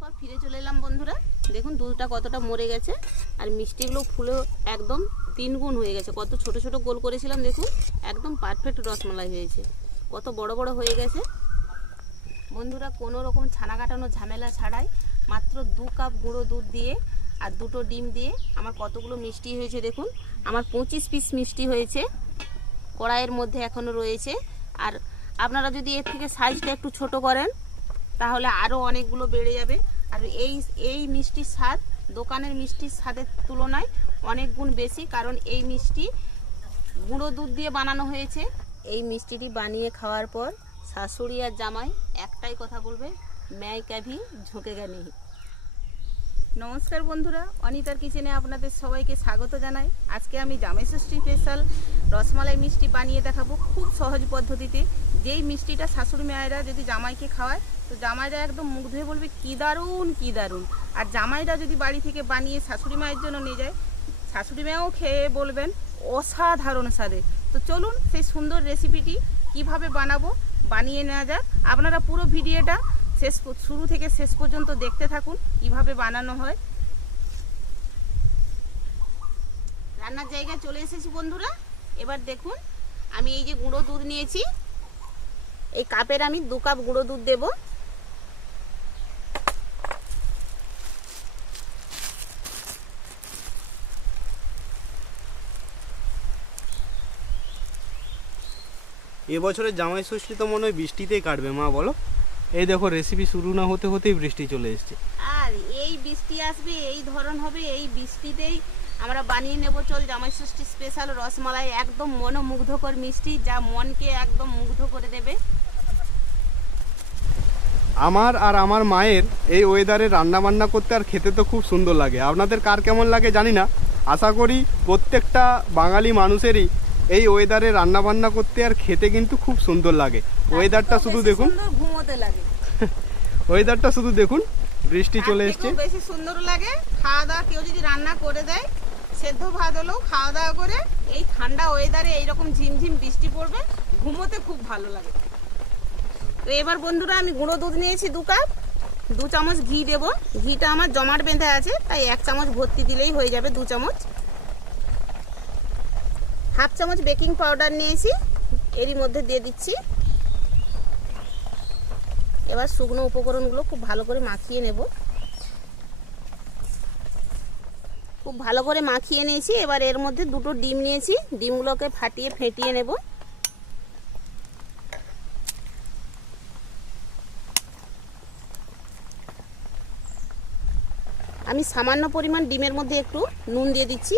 পর ফিরে চলে এলাম বন্ধুরা। দেখুন দুধটা কতটা মরে গেছে আর মিষ্টিগুলো ফুলে একদম 3 গুণ হয়ে গেছে। কত ছোট ছোট গোল করেছিলাম, দেখুন একদম পারফেক্ট রসমালাই হয়েছে, কত বড় বড় হয়ে গেছে বন্ধুরা। কোনো রকম ছানা কাটানো ঝামেলা ছাড়াই মাত্র 2 কাপ গুঁড়ো দুধ দিয়ে আর 2টো ডিম দিয়ে আমার কতগুলো মিষ্টি হয়েছে দেখুন। আমার 25 পিস মিষ্টি হয়েছে, কড়াইয়ের মধ্যে এখনও রয়েছে। আর আপনারা যদি এর থেকে সাইজটা একটু ছোট করেন তাহলে আরও অনেকগুলো বেড়ে যাবে। আর এই মিষ্টির স্বাদ দোকানের মিষ্টির স্বাদের তুলনায় অনেক গুণ বেশি, কারণ এই মিষ্টি গুঁড়ো দুধ দিয়ে বানানো হয়েছে। এই মিষ্টিটি বানিয়ে খাওয়ার পর শাশুড়ি আর জামাই একটাই কথা বলবে, ম্যায় কাভি ঝুঁকেগা নেই। নমস্কার বন্ধুরা, অনিতার কিচেনে আপনাদের সবাইকে স্বাগত জানাই। আজকে আমি জামাই ষষ্ঠী স্পেশাল রসমালাই মিষ্টি বানিয়ে দেখাবো খুব সহজ পদ্ধতিতে। যেই মিষ্টিটা শাশুড়ি মায়েরা যদি জামাইকে খাওয়ায় তো জামাইরা একদম মুখ ধুয়ে বলবে কী দারুণ কী দারুণ। আর জামাইরা যদি বাড়ি থেকে বানিয়ে শাশুড়ি মায়ের জন্য নিয়ে যায়, শাশুড়ি মায়েও খেয়ে বলবেন অসাধারণ স্বাদে। তো চলুন সেই সুন্দর রেসিপিটি কিভাবে বানাবো বানিয়ে নেওয়া যাক। আপনারা পুরো ভিডিওটা শুরু থেকে শেষ পর্যন্ত দেখতে থাকুন কিভাবে বানানো হয়। রান্নার জায়গায় চলে এসেছি বন্ধুরা। এবার দেখুন আমি এই যে গুঁড়ো দুধ নিয়েছি, এই কাপের আমি 2 কাপ গুঁড়ো দুধ দেব। এবছরের জামাই ষষ্ঠী তো মনে হয় বৃষ্টিতেই কাটবে মা, বলো? এই দেখো রেসিপি শুরু না হতে হতেই বৃষ্টি চলে এসছে। আর এই বৃষ্টি আসবে, এই ধরন হবে, এই বৃষ্টিতেই আমরা বানিয়ে নেব চল জামাই ষষ্ঠী স্পেশাল রসমালাই। একদম মনোমুগ্ধকর মিষ্টি, যা মনকে একদম মুগ্ধ করে দেবে। আমার আর আমার মায়ের এই ওয়েদারে রান্না বান্না করতে আর খেতে তো খুব সুন্দর লাগে। আপনাদের কার কেমন লাগে জানি না, আশা করি প্রত্যেকটা বাঙালি মানুষেরই এই ওয়েদারে রান্না বান্না করতে আর খেতে কিন্তু খুব সুন্দর লাগে। ওয়েদারটা শুধু দেখুন, ঘুমোতে লাগে। ওয়েদারটা শুধু দেখুন, বৃষ্টি চলে এসছে, বেশি সুন্দর লাগে। খাওয়া দাওয়া কেউ যদি রান্না করে দেয়, সেদ্ধ ভাত হলেও খাওয়া দাওয়া করে এই ঠান্ডা ওয়েদারে এইরকম ঝিমঝিম বৃষ্টি পড়বে, ঘুমোতে খুব ভালো লাগে। তো এবার বন্ধুরা আমি গুঁড়ো দুধ নিয়েছি 2 কাপ, 2 চামচ ঘি দেব। ঘিটা আমার জমাট বেঁধে আছে, তাই 1 চামচ ভর্তি দিলেই হয়ে যাবে। 2 চামচ, 1/2 চামচ বেকিং পাউডার নিয়েছি, এরই মধ্যে দিয়ে দিচ্ছি। এবার শুকনো উপকরণগুলো খুব ভালো করে মাখিয়ে নেব। খুব ভালো করে মাখিয়ে নিয়েছি। এবার এর মধ্যে 2টো ডিম নিয়েছি, ডিমগুলোকে ফাটিয়ে ফেটিয়ে নেব। আমি সামান্য পরিমাণ ডিমের মধ্যে একটু নুন দিয়ে দিচ্ছি।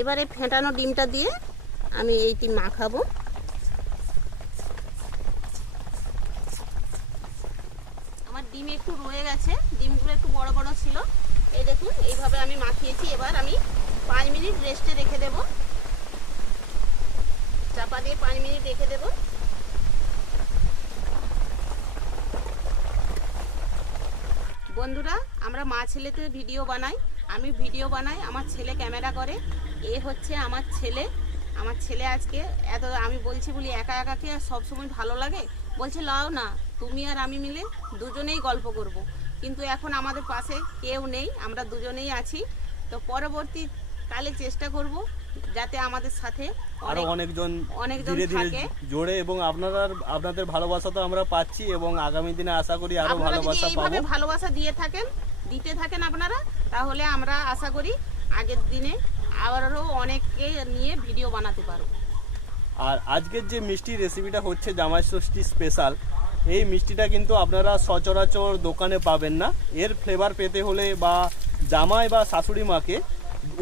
এবারে ফেটানো ডিমটা দিয়ে আমি এইটি মাখাবো। আমার ডিম একটু রয়ে গেছে, ডিমগুলো একটু বড় বড় ছিল। এই দেখুন এইভাবে আমি মাখিয়েছি। এবার আমি 5 মিনিট রেস্টে রেখে দেব, চাপা দিয়ে 5 মিনিট রেখে দেব। বন্ধুরা আমরা মা ছেলেতে ভিডিও বানাই, আমি ভিডিও বানাই, আমার ছেলে ক্যামেরা করে। এ হচ্ছে আমার ছেলে। আমার ছেলে আজকে এত আমি বলছি বলি একা একা কি আর সবসময় ভালো লাগে, বলছে লাও না তুমি আর আমি মিলে দুজনেই গল্প করব। কিন্তু এখন আমাদের পাশে কেউ নেই, আমরা দুজনেই আছি। তো পরবর্তী কালে চেষ্টা করব যাতে আমাদের সাথে আরো অনেকজন ধীরে ধীরে জোড়ে, এবং আপনাদের ভালোবাসা তো আমরা পাচ্ছি, এবং আগামী দিনে আশা করি আরো ভালোবাসা পাবো। ভালোবাসা দিতে থাকেন আপনারা, তাহলে আমরা আশা করি আগের দিনে আবারও অনেককে নিয়ে ভিডিও বানাতে পারবো। আর আজকের যে মিষ্টি রেসিপিটা হচ্ছে জামাই ষষ্ঠী স্পেশাল, এই মিষ্টিটা কিন্তু আপনারা সচরাচর দোকানে পাবেন না। এর ফ্লেভার পেতে হলে বা জামাই বা শাশুড়ি মাকে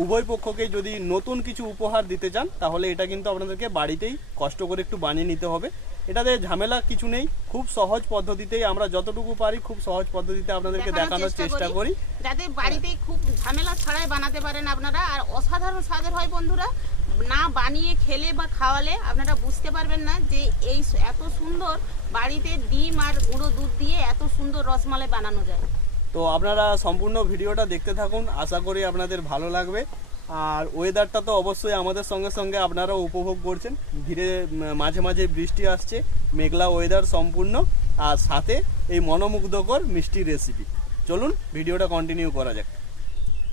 উভয় পক্ষকে যদি নতুন কিছু উপহার দিতে চান, তাহলে এটা কিন্তু আপনাদেরকে বাড়িতেই কষ্ট করে একটু বানিয়ে নিতে হবে। এটাতে ঝামেলা কিছু নেই, খুব সহজ পদ্ধতিতেই আমরা যতটুকু পারি খুব সহজ পদ্ধতিতে আপনাদেরকে দেখানোর চেষ্টা করি, যাতে বাড়িতেই খুব ঝামেলা ছাড়াই বানাতে পারেন আপনারা। আর অসাধারণ স্বাদের হয় বন্ধুরা, না বানিয়ে খেলে বা খাওয়ালে আপনারা বুঝতে পারবেন না যে এই এত সুন্দর বাড়িতে ডিম আর গুঁড়ো দুধ দিয়ে এত সুন্দর রসমালাই বানানো যায়। তো আপনারা সম্পূর্ণ ভিডিওটা দেখতে থাকুন, আশা করি আপনাদের ভালো লাগবে। আর ওয়েদারটা তো অবশ্যই আমাদের সঙ্গে সঙ্গে আপনারাও উপভোগ করছেন। ধীরে মাঝে মাঝে বৃষ্টি আসছে, মেঘলা ওয়েদার সম্পূর্ণ, আর সাথে এই মনোমুগ্ধকর মিষ্টি রেসিপি। চলুন ভিডিওটা কন্টিনিউ করা যাক।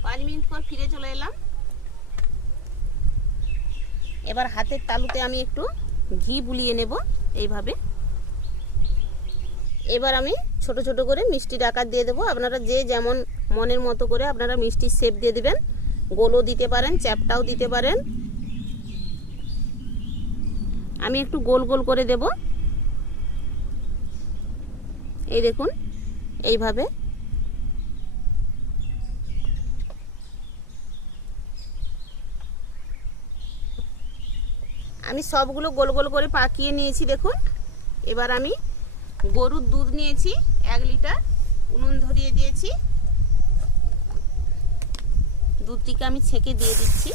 5 মিনিট পর ফিরে চলে এলাম। এবার হাতের তালুতে আমি একটু ঘি বুলিয়ে নেব এইভাবে। এবার আমি ছোট ছোট করে মিষ্টির আকার দিয়ে দেবো। আপনারা যে যেমন মনের মতো করে আপনারা মিষ্টির শেপ দিয়ে দিবেন। গোলও দিতে পারেন, চ্যাপটাও দিতে পারেন। আমি একটু গোল গোল করে দেব, এই দেখুন এইভাবে। আমি সবগুলো গোল গোল করে পাকিয়ে নিয়েছি দেখুন। এবার আমি গরুর দুধ নিয়েছি 1 লিটার, উনুন ধরিয়ে দিয়েছি। দুধটিকে আমি ছেঁকে দিয়ে দিচ্ছি।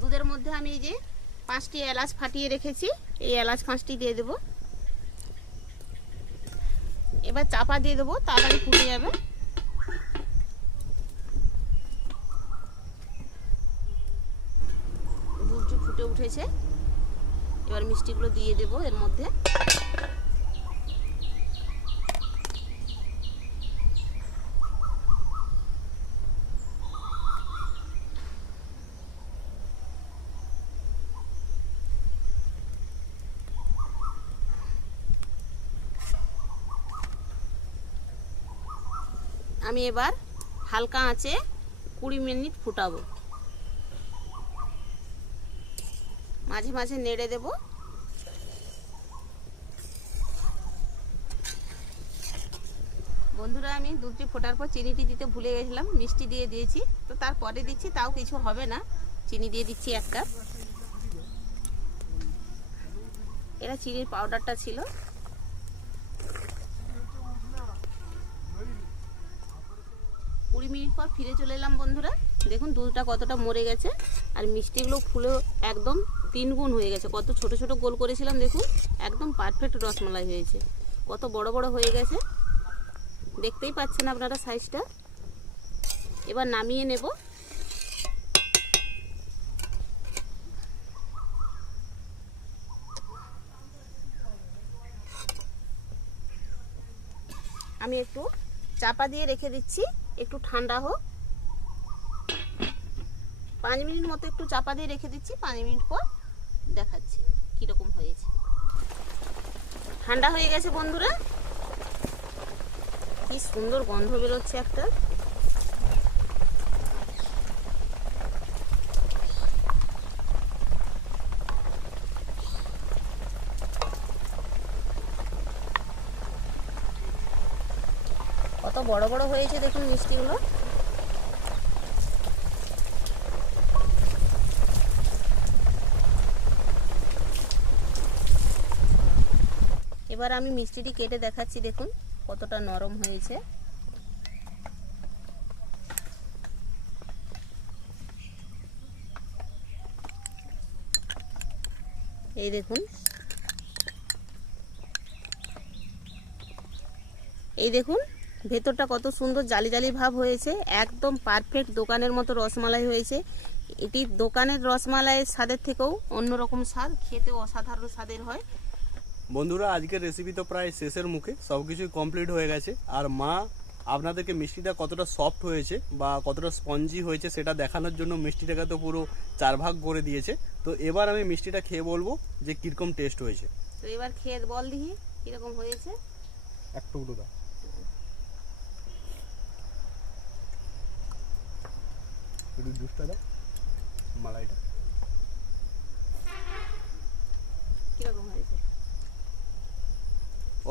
দুধের মধ্যে আমি এই যে 5টি এলাচ ফাটিয়ে রেখেছি, এই এলাচ 5টি দিয়ে দেব। এবার চাপা দিয়ে দেবো, তাড়াতাড়ি ফুটে যাবে। দুধটি ফুটে উঠেছে, এবার মিষ্টিগুলো দিয়ে দেব এর মধ্যে। আমি এবার হালকা আঁচে 20 মিনিট ফুটাবো। মাঝে মাঝে নেড়ে দেব। বন্ধুরা, আমি দুধটি ফোটার পর চিনিটি দিতে ভুলে গেছিলাম, মিষ্টি দিয়ে দিয়েছি, তো তারপরে দিচ্ছি, তাও কিছু হবে না। চিনি দিয়ে দিচ্ছি 1 কাপ। এটা চিনির পাউডারটা ছিল। মিনিট পর ফিরে চলে এলাম বন্ধুরা। দেখুন দুধটা কতটা মরে গেছে, আর মিষ্টিগুলো ফুলে একদম 3 গুণ হয়ে গেছে। কত ছোট ছোট গোল করেছিলাম দেখুন, একদম পারফেক্ট রসমালাই হয়েছে। কত বড় বড় হয়ে গেছে, দেখতেই পাচ্ছেন আপনারা সাইজটা। এবার নামিয়ে নেব। আমি একটু চাপা দিয়ে রেখে দিচ্ছি, একটু ঠান্ডা হোক। 5 মিনিট মতো একটু চাপা দিয়ে রেখে দিচ্ছি। 5 মিনিট পর দেখাচ্ছি কিরকম হয়েছে। ঠান্ডা হয়ে গেছে বন্ধুরা, কি সুন্দর গন্ধ বেরোচ্ছে একটা। কত বড় বড় হয়েছে দেখুন মিষ্টিগুলো। এবার আমি মিষ্টিটি কেটে দেখাচ্ছি, দেখুন কতটা নরম হয়েছে। এই দেখুন, এই দেখুন ভেতরটা কত সুন্দর জালি জালি ভাব হয়েছে, একদম পারফেক্ট দোকানের মতো রসমালাই হয়েছে। এটি দোকানের রসমালাইয়ের স্বাদের থেকেও অন্যরকম স্বাদ, খেতে অসাধারণ স্বাদের হয়। বন্ধুরা, আজকের রেসিপি তো প্রায় শেষের মুখে, সব কিছুই কমপ্লিট হয়ে গেছে। আর মা আপনাদেরকে মিষ্টিটা কতটা সফট হয়েছে বা কতটা স্পঞ্জি হয়েছে সেটা দেখানোর জন্য মিষ্টিটাকে তো পুরো 4 ভাগ করে দিয়েছে। তো এবার আমি মিষ্টিটা খেয়ে বলবো যে কীরকম টেস্ট হয়েছে। তো এবার খেয়ে বল দেখি কীরকম হয়েছে। একটু দাও, একটু জুসটা দাও, মালাইটা কিরকম হয়েছে?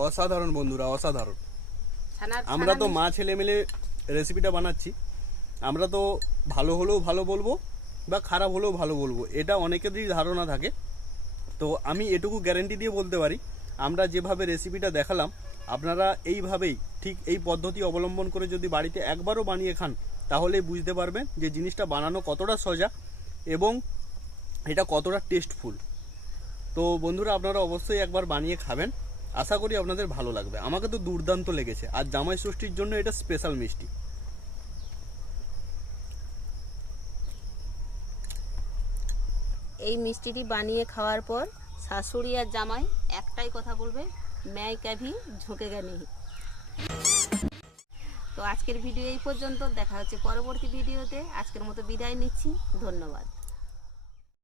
অসাধারণ বন্ধুরা, অসাধারণ। আমরা তো মা ছেলে মিলে রেসিপিটা বানাচ্ছি, আমরা তো ভালো হলেও ভালো বলবো বা খারাপ হলেও ভালো বলবো, এটা অনেকেরই ধারণা থাকে। তো আমি এটুকু গ্যারেন্টি দিয়ে বলতে পারি, আমরা যেভাবে রেসিপিটা দেখালাম আপনারা এইভাবেই ঠিক এই পদ্ধতি অবলম্বন করে যদি বাড়িতে একবারও বানিয়ে খান, তাহলে বুঝতে পারবেন যে জিনিসটা বানানো কতটা সোজা এবং এটা কতটা টেস্টফুল। তো বন্ধুরা আপনারা অবশ্যই একবার বানিয়ে খাবেন, আশা করি আপনাদের ভালো লাগবে। আমাকে তো দুর্দান্ত লেগেছে, আর জামাই ষষ্ঠীর জন্য এটা স্পেশাল মিষ্টি। এই মিষ্টিটি বানিয়ে খাওয়ার পর শাশুড়ি আর জামাই একটাই কথা বলবে, ম্যায় কাভি ঝুঁকেগা নেই। তো আজকের ভিডিও এই পর্যন্ত, দেখা হচ্ছে পরবর্তী ভিডিওতে। আজকের মতো বিদায় নিচ্ছি, ধন্যবাদ।